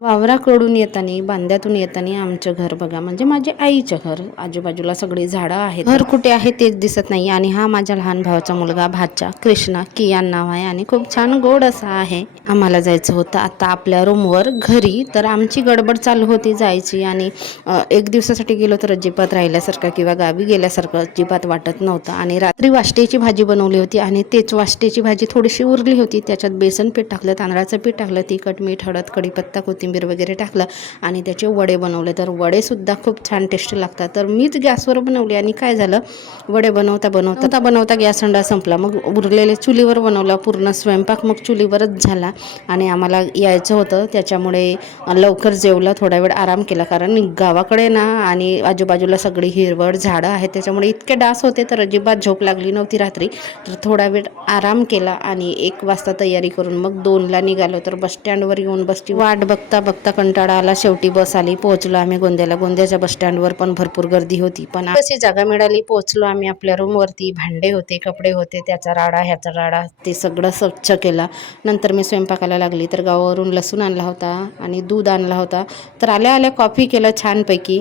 वावराकडून येताना, बांद्यातून येताना आमचं घर बघा, म्हणजे माझ्या आईचं घर. आजूबाजूला सगळी झाडं आहेत. घर कुठे आहे तेच दिसत नाही. आणि हा माझ्या लहान भावाचा मुलगा भाचा कृष्णा, कियान नाव आहे आणि खूप छान गोड असा आहे. आम्हाला जायचं होतं आता आपल्या रूमवर घरी, तर आमची गडबड चालू होती जायची. आणि एक दिवसासाठी गेलो तर अजिबात राहिल्यासारखं किंवा गावी गेल्यासारखं अजिबात वाटत नव्हतं. आणि रात्री वाष्टेची भाजी बनवली होती आणि तेच वाष्टेची भाजी थोडीशी उरली होती. त्याच्यात बेसन पीठ टाकलं, तांदळाचं पीठ टाकलं, तिखट मीठ हळद कढीपत्ता कोथिंबीर वगैरे टाकलं आणि त्याचे वडे बनवले. तर वडेसुद्धा खूप छान टेस्टी लागतात. तर मीच गॅसवर बनवले आणि काय झालं, वडे बनवता गॅस अंडा संपला. मग उरलेले चुलीवर बनवला पूर्ण स्वयंपाक, मग चुलीवरच झाला. आणि आम्हाला यायचं होतं त्याच्यामुळे लवकर जेवलं, थोडा वेळ आराम केला. कारण गावाकडे ना आणि आजूबाजूला सगळी हिरवळ झाडं आहेत, त्याच्यामुळे इतके डास होते तर अजिबात झोप लागली नव्हती रात्री. तर थोडा वेळ आराम केला आणि 1 वाजता तयारी करून मग 2ला निघालो. तर बसस्टँडवर येऊन बसची वाट बघता बघता कंटाळा आला. शेवटी बस आली, पोहोचलो आम्ही गोंद्याला. गोंद्याच्या बसस्टँडवर पण भरपूर गर्दी होती, पण कशी जागा मिळाली, पोहोचलो आम्ही आपल्या रूमवरती. भांडे होते, कपडे होते, त्याचा राडा ह्याचा राडा, ते सगळं स्वच्छ केला. नंतर मी स्वयंपाकाला लागली. तर गावावरून लसूण आणला होता आणि दूध आणला होता. तर आल्या आल्या कॉफी केलं छानपैकी.